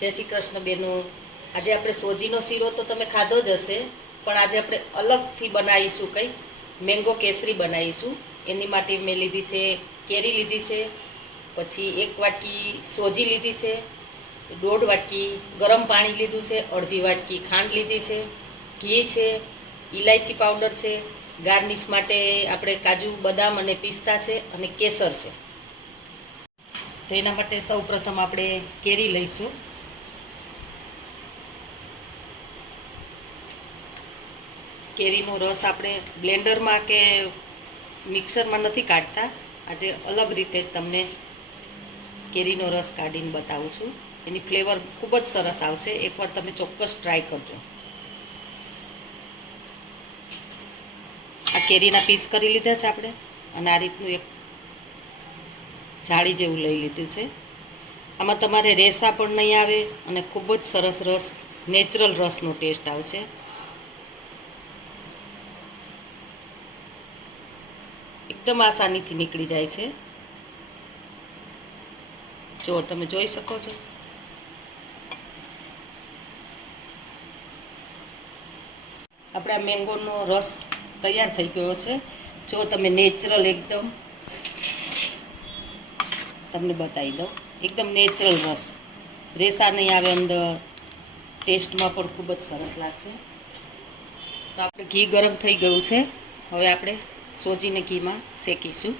જય શ્રી કૃષ્ણ બેનો। આજે આપણે સોજીનો શીરો તો તમે ખાધો જ હશે, પણ આજે આપણે અલગથી બનાવીશું, કંઈક મેંગો કેસરી બનાવીશું। એની માટે મેં લીધી છે કેરી લીધી છે, પછી 1 વાટકી સોજી લીધી છે, 1.5 વાટકી ગરમ પાણી લીધું છે, અડધી વાટકી ખાંડ લીધી છે, ઘી છે, ઇલાયચી પાવડર છે, ગાર્નિશ માટે આપણે કાજુ બદામ અને પિસ્તા છે, અને કેસર છે। તો એના માટે સૌ પ્રથમ આપણે કેરી લઈશું। કેરીનો રસ આપણે બ્લેન્ડરમાં કે મિક્સરમાં નથી કાઢતા, આજે અલગ રીતે તમને કેરીનો રસ કાઢીને બતાવું છું। એની ફ્લેવર ખૂબ જ સરસ આવશે, એકવાર તમે ચોક્કસ ટ્રાય કરજો। આ કેરીના પીસ કરી લીધા છે આપણે, અને આ રીતનું એક જાળી જેવું લઈ લીધું છે। આમાં તમારે રેસા પણ નહીં આવે, અને ખૂબ જ સરસ રસ, નેચરલ રસનો ટેસ્ટ આવશે। એકદમ આસાનીથી નીકળી જાય છે, જો તમે જોઈ શકો છો। આપણે આ મેંગોનો રસ તૈયાર થઈ ગયો છે। જો તમે નેચરલ એકદમ, તમને બતાવી દઉં, એકદમ નેચરલ રસ, રેસા નહીં આવે અંદર, ટેસ્ટમાં પણ ખૂબ જ સરસ લાગશે। તો આપણે ઘી ગરમ થઈ ગયું છે, હવે આપણે સોજીને ઘીમાં શેકીશું।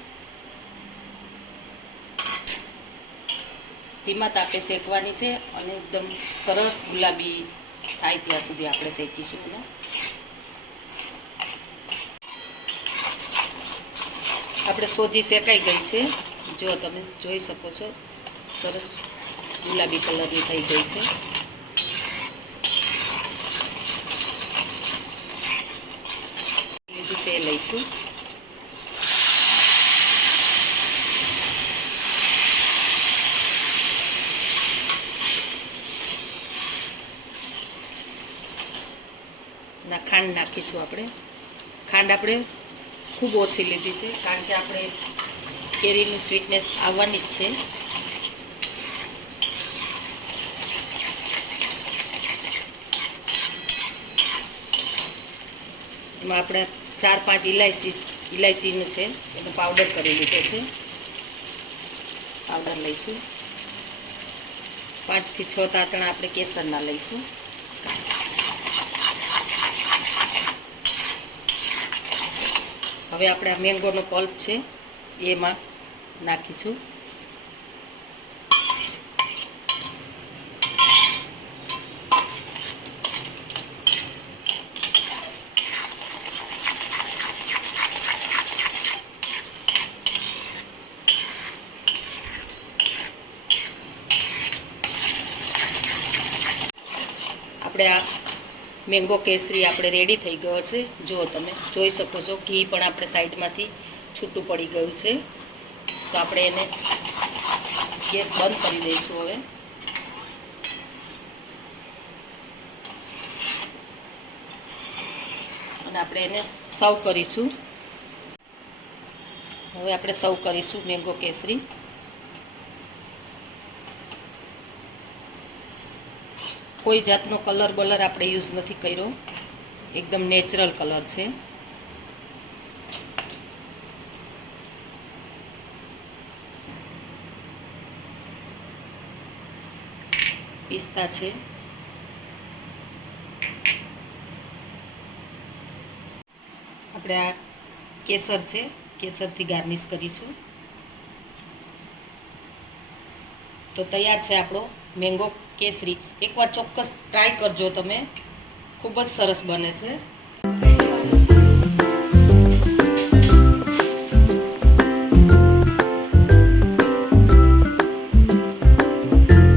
ધીમા તાપે શેકવાની છે, અને એકદમ સરસ ગુલાબી થાય ત્યાં સુધી આપણે શેકીશું એને। આપણે સોજી શેકાઈ ગઈ છે, જો તમે જોઈ શકો છો, સરસ ગુલાબી કલરની થઈ ગઈ છે। લીધું છે એ લઈશું। ના ખાંડ નાખીશું આપણે। ખાંડ આપણે ખૂબ ઓછી લીધી છે, કારણ કે આપણે કેરીનું સ્વીટનેસ આવવાની જ છે। એમાં આપણે 4-5 ઇલાયચીનું છે, એનો પાવડર કરી લીધો છે, પાવડર લઈશું। 5 થી 6 તાતણા આપણે કેસરના લઈશું। હવે આપણે આ મેંગોનો પલ્પ છે એમાં નાખીશું। આપણે આ મેંગો કેસરી આપણે રેડી થઈ ગયો છે, જો તમે જોઈ શકો છો, ઘી પણ આપણે સાઈડમાંથી છૂટું પડી ગયું છે। તો આપણે એને ગેસ બંધ કરી દઈશું હવે, અને આપણે એને સર્વ કરીશું। હવે આપણે સર્વ કરીશું મેંગો કેસરી। કોઈ જાતનો કલર બલર આપણે યુઝ નથી કર્યો, એકદમ નેચરલ કલર છે। પિસ્તા છે, આપણે આ કેસર છે, કેસરથી ગાર્નિશ કરીશું। તો તૈયાર છે આપણો મેંગો કેસરી। એકવાર ચોક્કસ ટ્રાય કરજો તમે, ખૂબ જ સરસ બને છે।